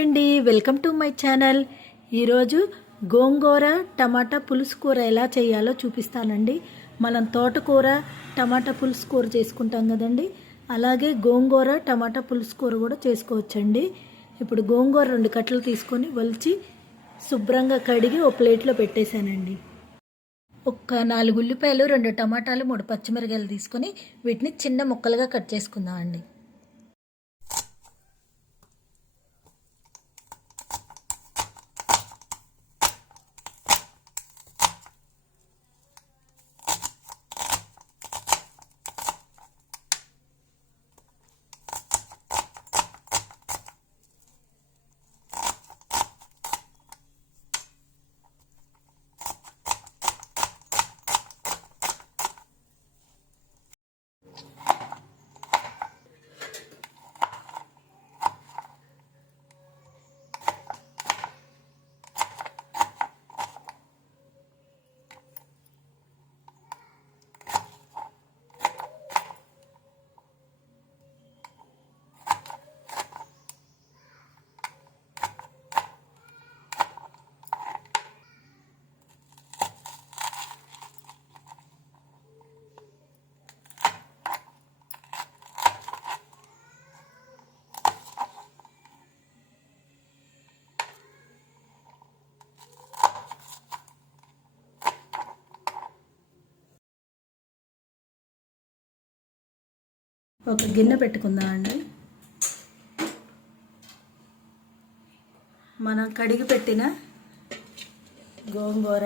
అండి, welcome to my channel. ఈరోజు గోంగూర టమాటా పులుసు కూర ఎలా చేయాలో చూపిస్తానండి. మనం తోటకూర టమాటా పులుసు కూర చేసుకుంటాం కదండి, అలాగే గోంగూర టమాటా పులుసు కూర కూడా చేసుకోవచ్చండి. ఇప్పుడు గోంగూర 2 కట్టలు తీసుకొని ఒలిచి శుభ్రంగా కడిగి ఒక ప్లేట్లో పెట్టేశానండి. ఒక 4 ఉల్లిపాయలు, 2 టమాటాలు, 3 పచ్చిమిరకాయలు తీసుకొని వీటిని చిన్న ముక్కలుగా కట్ చేసుకుందామండి. ఒక గిన్నె పెట్టుకుందామండి. మనం కడిగి పెట్టిన గోంగూర,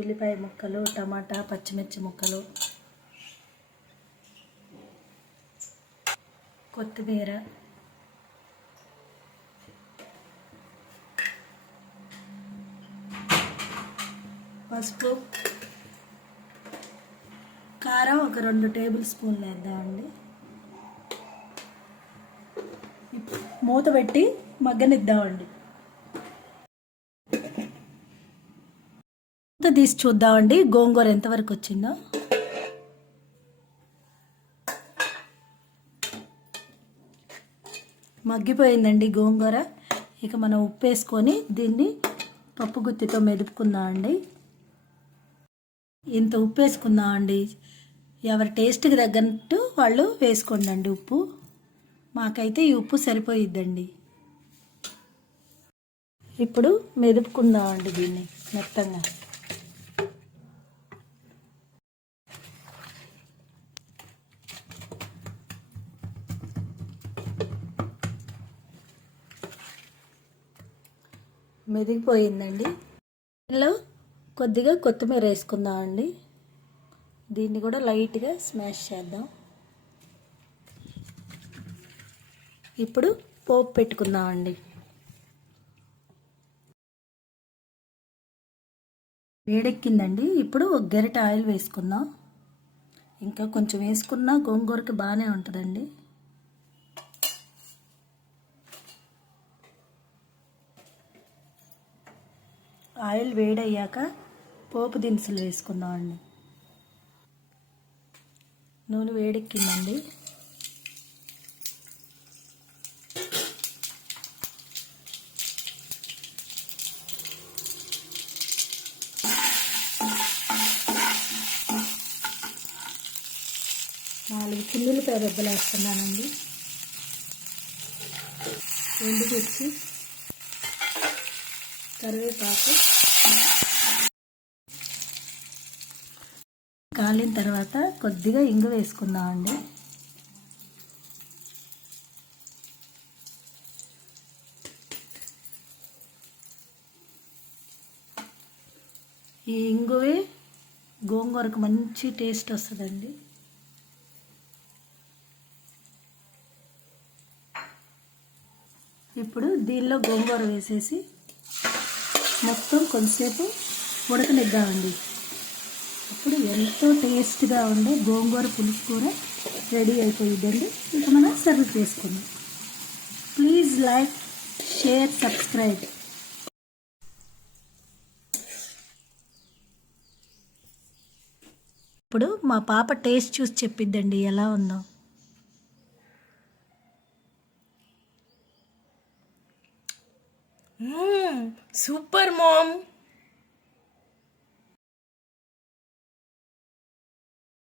ఉల్లిపాయ ముక్కలు, టమాటా, పచ్చిమిర్చి ముక్కలు, కొత్తిమీర, పసుపు, కారం ఒక 2 టేబుల్ స్పూన్లు వేద్దామండి. మూత పెట్టి మగ్గనిద్దామండి. మూత తీసి చూద్దామండి గోంగూర ఎంతవరకు వచ్చిందో. మగ్గిపోయిందండి గోంగూర. ఇక మనం ఉప్పు వేసుకొని దీన్ని పప్పు గుత్తితో మెదుపుకుందామండి. ఇంత ఉప్పు వేసుకుందామండి. ఎవరి టేస్ట్కి తగ్గట్టు వాళ్ళు వేసుకోండి ఉప్పు. మాకైతే ఈ ఉప్పు సరిపోయిద్దండి. ఇప్పుడు మెదుపుకుందామండి దీన్ని మెత్తంగా. మెదిగిపోయిందండి. ఇందులో కొద్దిగా కొత్తిమీర వేసుకుందామండి. దీన్ని కూడా లైట్గా స్మాష్ చేద్దాం. ఇప్పుడు పోపు పెట్టుకుందామండి. వేడెక్కిందండి. ఇప్పుడు ఒక గరిట ఆయిల్ వేసుకుందాం. ఇంకా కొంచెం వేసుకున్నా గోంగూరకి బాగానే ఉంటుందండి. ఆయిల్ వేడయ్యాక పోపు దినుసులు వేసుకుందామండి. నూనె వేడెక్కిందండి. నాలుగు చిల్లులపై రెబ్బలు వేస్తున్నానండి. ఎండుమిర్చి, కరివేపాకు కాలిన తర్వాత కొద్దిగా ఇంగు వేసుకుందామండి. ఈ ఇంగువే గోంగూరకు మంచి టేస్ట్ వస్తుందండి. ఇప్పుడు దీనిలో గోంగూర వేసేసి మొత్తం కొంతసేపు ఉడకనిద్దామండి. అప్పుడు ఎంతో టేస్ట్గా ఉండే గోంగూర పులుసు కూర రెడీ అయిపోయిందండి. ఇక మనం సర్వ్ చేసుకుందాం. Please like, share, subscribe. ఇప్పుడు మా పాప టేస్ట్ చూసి చెప్పిద్దండి ఎలా ఉందో. Super mom.